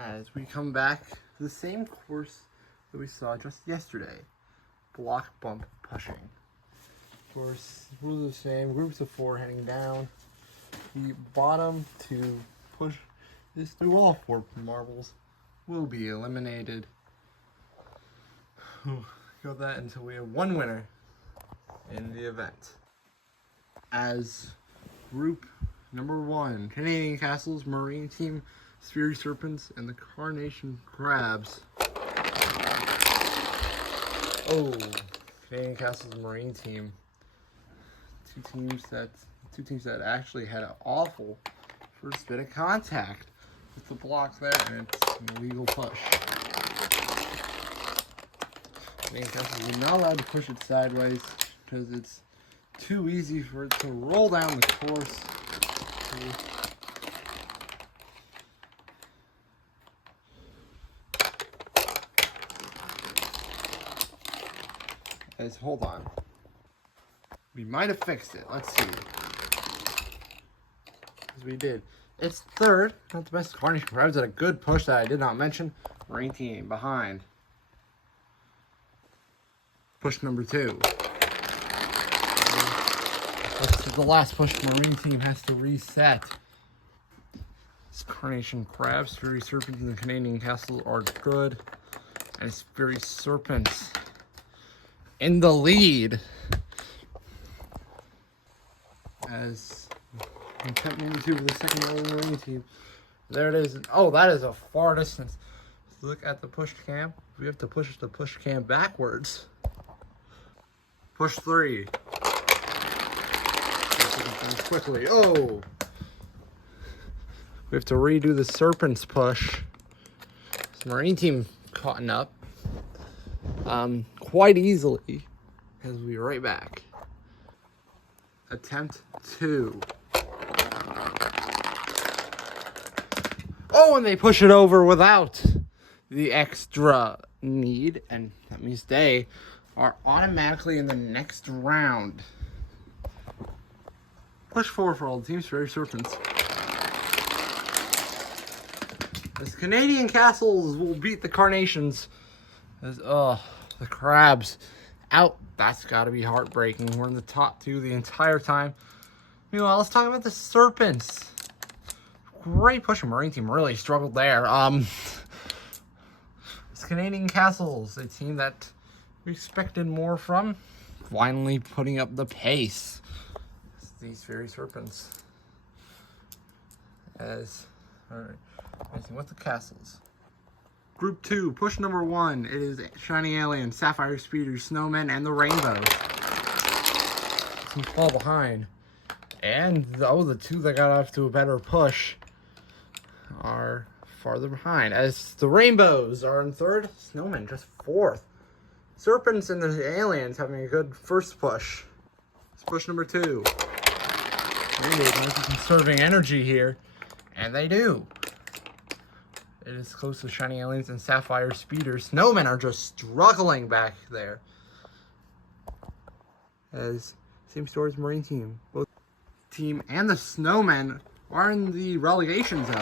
as we come back to the same course that we saw just yesterday. Block bump pushing. Of course, rules are the same. Groups of 4 heading down. The bottom to push this through all 4 marbles will be eliminated. Got that until we have 1 winner in the event. As group number 1, Canadian Castles Marine Team, Sphery Serpents, and the Carnation Crabs. Oh, Canadian Castles Marine Team. Two teams that actually had an awful first bit of contact with the block there, and it's an illegal push. Canadian Castles are not allowed to push it sideways because it's too easy for it to roll down the course. Hold on. We might have fixed it. Let's see. As we did. It's third. Not the best. Carnation Crabs had a good push that I did not mention. Marine Team behind. Push number 2. The last push. Marine Team has to reset. This Carnation Crabs, Sphery Serpents, and the Canadian Castle are good. And it's Sphery Serpents in the lead. As attempt number 2 for the second Marine Team. There it is. Oh, that is a far distance. Look at the push cam. We have to push the push cam backwards. Push 3. Quickly. Oh! We have to redo the Serpents push. This Marine Team caught up quite easily, as we'll be right back. Attempt 2. Oh, and they push it over without the extra need, and that means they are automatically in the next round. Push 4 for all the teams, Sphery Serpents. As Canadian Castles will beat the Carnations. As, the Crabs out. That's got to be heartbreaking. We're in the top 2 the entire time. Meanwhile, let's talk about the Serpents. Great push. Marine Team really struggled there. It's Canadian Castles, a team that we expected more from, finally putting up the pace. It's these Sphery Serpents. Alright, with the Castles. Group 2, push number 1. It is Shiny Alien, Sapphire Speeders, Snowmen, and the Rainbows. Some fall behind. And, the 2 that got off to a better push are farther behind. As the Rainbows are in 3rd, Snowmen just 4th. Serpents and the Aliens having a good first push. It's push number 2. Rainbows might be conserving energy here. And they do. It is close to Shiny Aliens and Sapphire Speeders. Snowmen are just struggling back there. As same story as Marine Team. Both team and the Snowmen are in the relegation zone.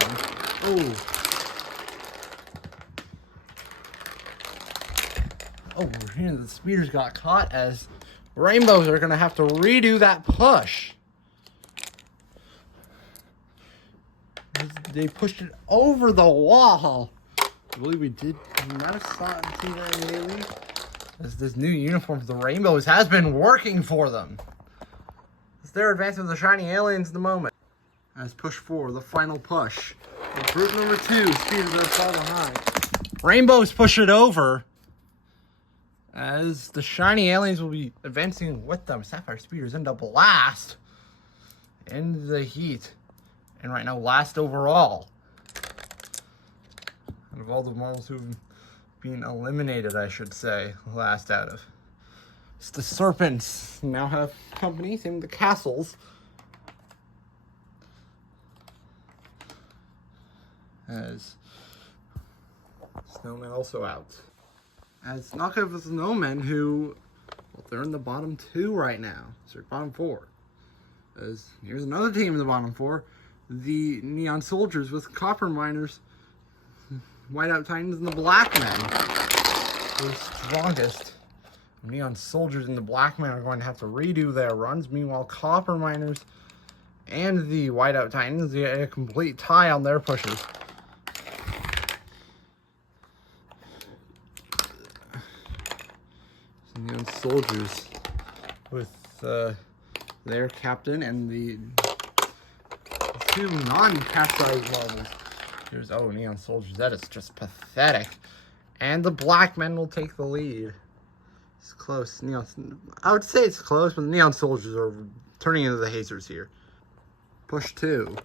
Oh, here the Speeders got caught as Rainbows are going to have to redo that push. They pushed it over the wall. I believe we might have saw it in lately. As this new uniform for the Rainbows has been working for them. As they're advancing with the Shiny Aliens at the moment. As push 4, the final push. And group number 2, Speeders are far behind. Rainbows push it over. As the Shiny Aliens will be advancing with them. Sapphire Speeders into blast. In the heat. And right now, last overall. Out of all the marbles who've been eliminated, I should say. Last out of. It's the Serpents. Now have company. Same with the Castles. As Snowmen also out. As knockout with the Snowmen, who, well, they're in the bottom 2 right now. So bottom 4. As here's another team in the bottom 4. The Neon Soldiers with Copper Miners Whiteout Titans and the Blackmen. The strongest. Neon Soldiers and the Blackmen are going to have to redo their runs. Meanwhile, Copper Miners and the Whiteout Titans get a complete tie on their pushes. Neon Soldiers with their captain and the two non-capsized marbles. Here's, oh, Neon Soldiers. That is just pathetic. And the Blackmen will take the lead. It's close. I would say it's close, but the Neon Soldiers are turning into the Hazers here. Push 2.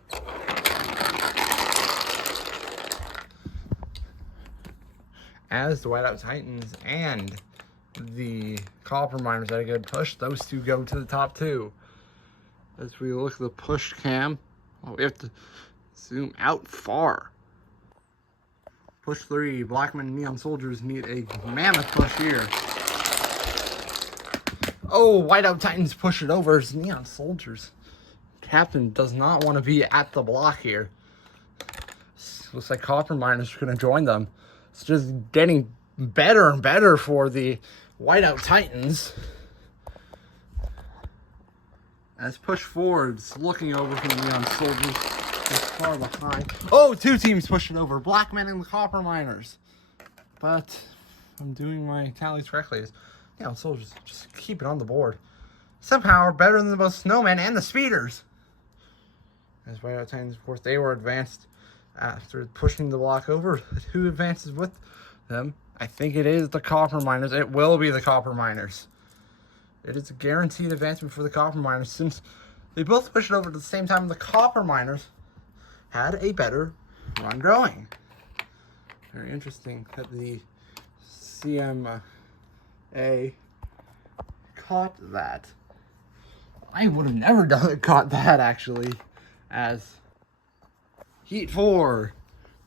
As the Whiteout Titans and the Copper Miners had a good push, those two go to the top 2. As we look at the push cam, oh, we have to zoom out far. Push 3, Blackmen and Neon Soldiers need a mammoth push here. Oh, Whiteout Titans push it over as Neon Soldiers. Captain does not want to be at the block here. Looks like Copper Miners are going to join them. It's just getting better and better for the Whiteout Titans. As push forwards, looking over from the Neon Soldiers, just far behind. Oh, 2 teams push it over. Blackmen and the Copper Miners. But if I'm doing my tallies correctly, Neon Soldiers just keep it on the board. Somehow are better than both Snowmen and the Speeders. As Whiteout Titans, of course, they were advanced after pushing the block over. Who advances with them? I think it is the Copper Miners. It will be the Copper Miners. It is a guaranteed advancement for the Copper Miners since they both pushed it over at the same time. The Copper Miners had a better run going. Very interesting that the CMA caught that. I would have never caught that, actually. As Heat 4,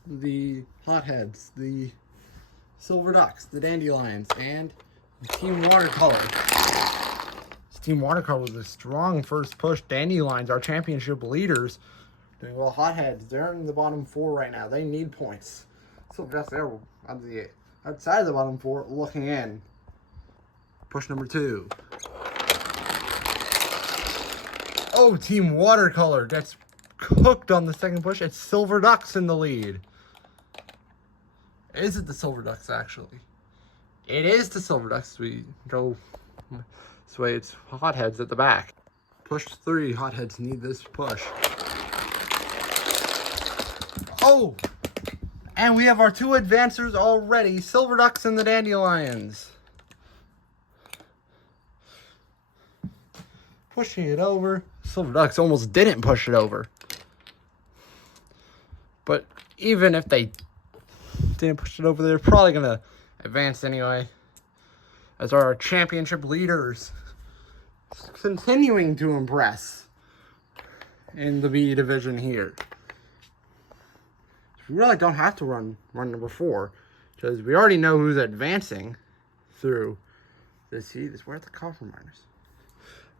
the Hotheads, the Silver Ducks, the Dandelions, and Team Watercolor. Team Watercolor was a strong first push. Dandelions, our championship leaders, doing well. Hotheads, they're in the bottom 4 right now. They need points. Silver Ducks, they're on the outside of the bottom 4, looking in. Push number 2. Oh, Team Watercolor gets cooked on the second push. It's Silver Ducks in the lead. Is it the Silver Ducks, actually? It is the Silver Ducks. We go this way. It's Hotheads at the back. Push 3. Hotheads need this push. Oh! And we have our 2 advancers already. Silver Ducks and the Dandelions. Pushing it over. Silver Ducks almost didn't push it over. But even if they didn't push it over, they're probably going to advance anyway. As our championship leaders continuing to impress in the B division here. We really don't have to run number 4 because we already know who's advancing through this heat. Where are the Copper Miners?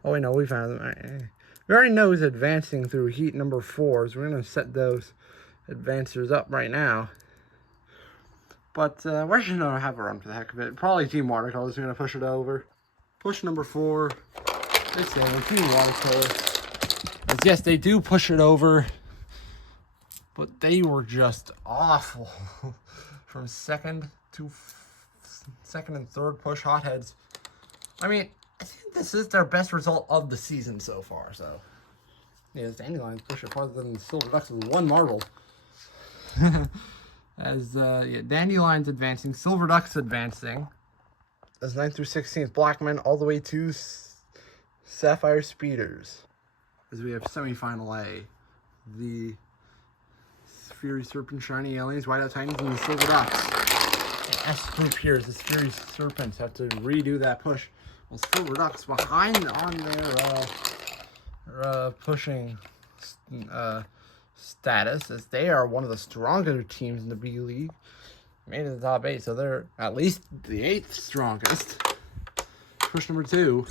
Oh, wait, no, we found them. We already know who's advancing through heat number 4, so we're going to set those advancers up right now. But we're just going to have a run for the heck of it. Probably Team Watercolor is going to push it over. Push number 4. It's Team Watercolor. As yes, they do push it over. But they were just awful. From second and third push, Hotheads. I mean, I think this is their best result of the season so far. So, yeah, the Dandelions push it farther than the Silver Ducks with 1 marble. As yeah, Dandelions advancing, Silver Ducks advancing. As 9th through 16th, Blackmen all the way to Sapphire Speeders. As we have semifinal A, the Fury Serpent, Shiny Aliens, Whiteout Titans, and the Silver Ducks. The S group here is the Fury Serpents have to redo that push. Well, Silver Ducks behind on their pushing status, as they are one of the stronger teams in the B League. Made it to the top 8, so they're at least the 8th strongest. Push number 2.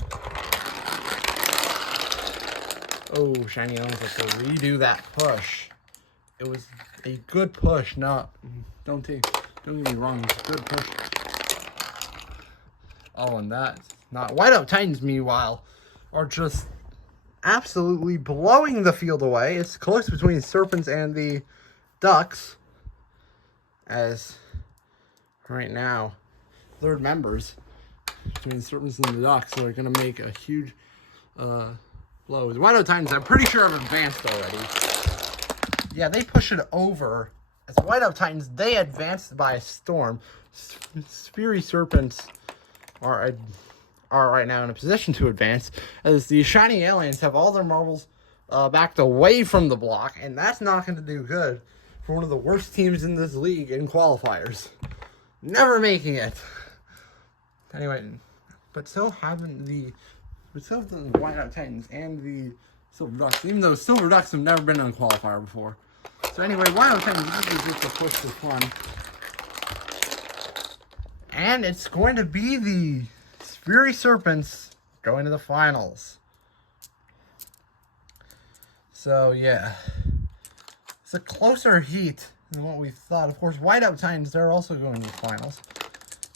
Oh, Shiny Aliens have to redo that push. It was a good push, not Don't get me wrong, it's a good push. Oh, and that's not... Whiteout Titans, meanwhile, are just absolutely blowing the field away. It's close between Serpents and the Ducks. As right now, third members between the Serpents and the Ducks are going to make a huge blow. The Whiteout Titans, I'm pretty sure, have advanced already. Yeah, they push it over. As the Whiteout Titans, they advanced by a storm. Speary Serpents are right now in a position to advance, as the Shiny Aliens have all their marbles backed away from the block, and that's not going to do good for one of the worst teams in this league in qualifiers. Never making it. Anyway, but still having the Whiteout Titans and the Silver Ducks, even though Silver Ducks have never been in a qualifier before. So anyway, Whiteout Titans, this is just a push for fun. And it's going to be the Speary Serpents going to the finals. So yeah, it's a closer heat than what we thought. Of course, Whiteout Titans, they're also going to the finals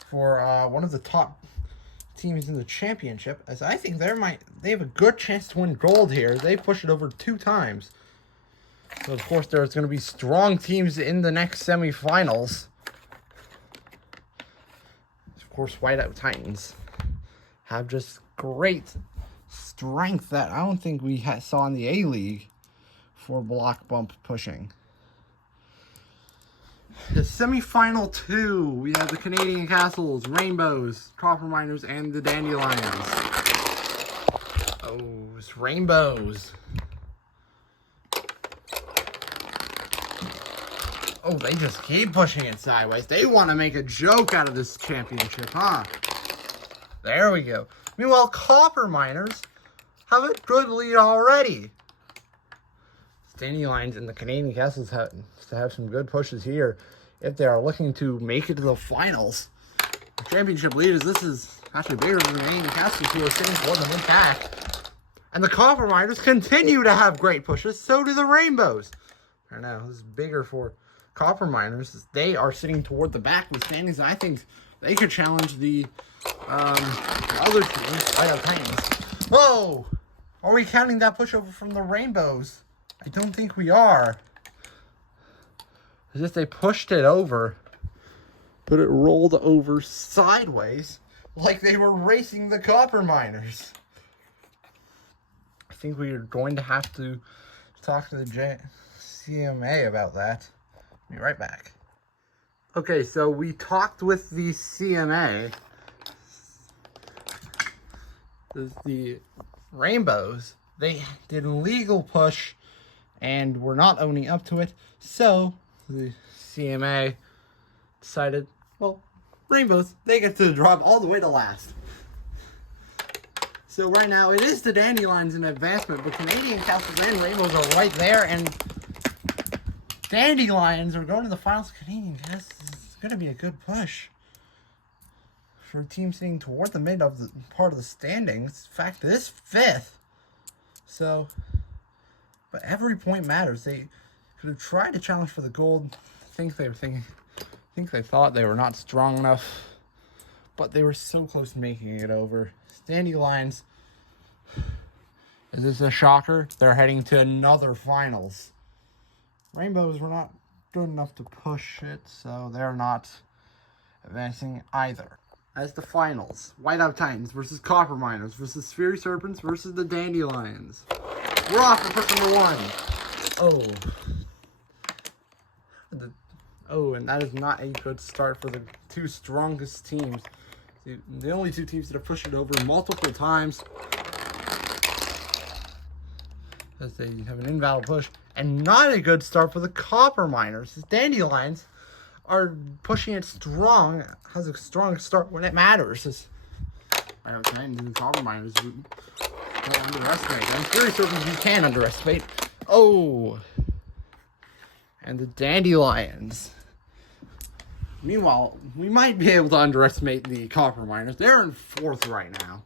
for one of the top teams in the championship, as I think they have a good chance to win gold here. They pushed it over 2 times. So of course there's going to be strong teams in the next semifinals. Of course, Whiteout Titans have just great strength that I don't think we saw in the A-League for block bump pushing. The semifinal 2, we have the Canadian Castles, Rainbows, Copper Miners, and the Dandelions. Oh, it's Rainbows. Oh, they just keep pushing it sideways. They want to make a joke out of this championship, huh? There we go. Meanwhile, Copper Miners have a good lead already. Dandelions and the Canadian Castles have to have some good pushes here if they are looking to make it to the finals. The championship lead this is actually bigger than the Canadian Castles, who are sitting toward the mid-pack. And the Copper Miners continue to have great pushes, so do the Rainbows. Right now, this is bigger for Copper Miners. They are sitting toward the back with standings. I think they could challenge the other team, Whiteout Titans. Whoa! Are we counting that pushover from the Rainbows? I don't think we are. As if they pushed it over, but it rolled over sideways like they were racing the Copper Miners. I think we are going to have to talk to the CMA about that. Be right back. Okay, so we talked with the CMA. The Rainbows, they did a legal push and were not owning up to it. So the CMA decided, well, Rainbows, they get to drop all the way to last. So right now it is the Dandelions in advancement, but Canadian Castles and Rainbows are right there, and Dandelions are going to the finals. Canadian Castles is going to be a good push for a team sitting toward the mid of the part of the standings. In fact, it is 5th. So, but every point matters. They could have tried to challenge for the gold. I think they thought they were not strong enough, but they were so close to making it over. Dandelions, is this a shocker? They're heading to another finals. Rainbows were not good enough to push it, so they're not advancing either. As the finals, Whiteout Titans versus Copper Miners versus Speary Serpents versus the Dandelions. We're off for push number 1. Oh, and that is not a good start for the 2 strongest teams. The only 2 teams that have pushed it over multiple times, as they have an invalid push, and not a good start for the Copper Miners. The Dandelions are pushing it strong, has a strong start when it matters. I don't think the Copper Miners don't underestimate them. Speary Serpents you can underestimate. Oh! And the Dandelions. Meanwhile, we might be able to underestimate the Copper Miners. They're in 4th right now.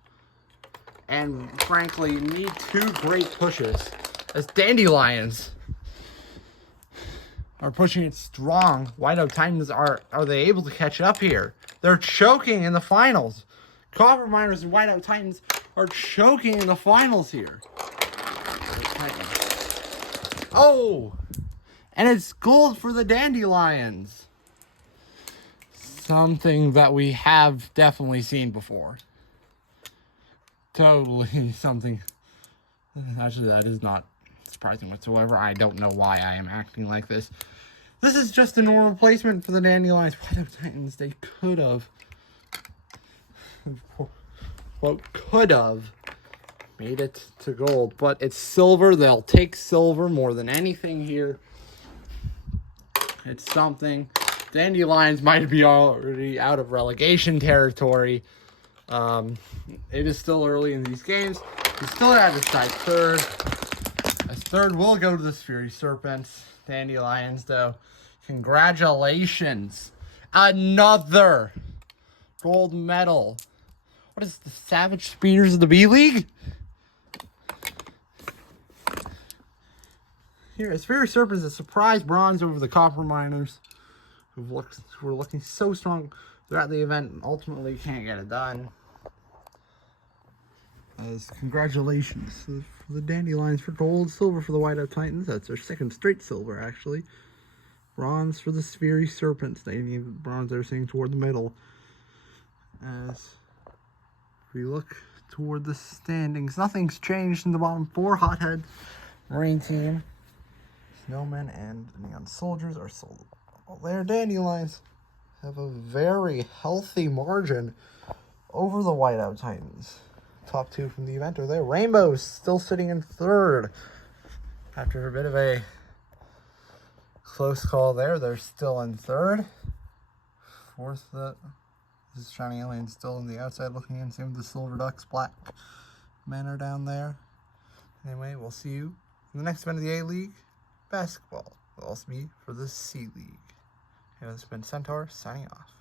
And frankly, need 2 great pushes as Dandelions are pushing it strong. Whiteout Titans, are they able to catch up here? They're choking in the finals. Copper Miners and Whiteout Titans are choking in the finals here. Oh! And it's gold for the Dandelions. Something that we have definitely seen before. Totally something. Actually, that is not surprising whatsoever. I don't know why I am acting like this. This is just a normal placement for the Dandelions. Whiteout Titans, they could have. What could have made it to gold. But it's silver. They'll take silver more than anything here. It's something. Dandelions might be already out of relegation territory. It is still early in these games. We still have to decide third. As third will go to the Fury Serpents. Dandelions, though. Congratulations. Another gold medal. What is the Savage Speeders of the B-League? Here, as Fury Serpents, a surprise bronze over the Copper Miners, who were looking so strong throughout the event and ultimately can't get it done. As congratulations for the Dandelions for gold, silver for the Whiteout Titans. That's their second straight silver, actually. Bronze for the Fury Serpents. They need bronze, they're seeing toward the middle. As we look toward the standings, nothing's changed in the bottom four. Hothead, Marine Team, Snowmen, and Neon Soldiers are sold. Their Dandelions have a very healthy margin over the Whiteout Titans. Top two from the event are there. Rainbows still sitting in third. After a bit of a close call there, they're still in third. Fourth, this is Shiny Alien still on the outside looking in. Same with the Silver Ducks. Black men are down there. Anyway, we'll see you in the next event of the A-League. Basketball will also be for the C-League. And it's been Centaurs signing off.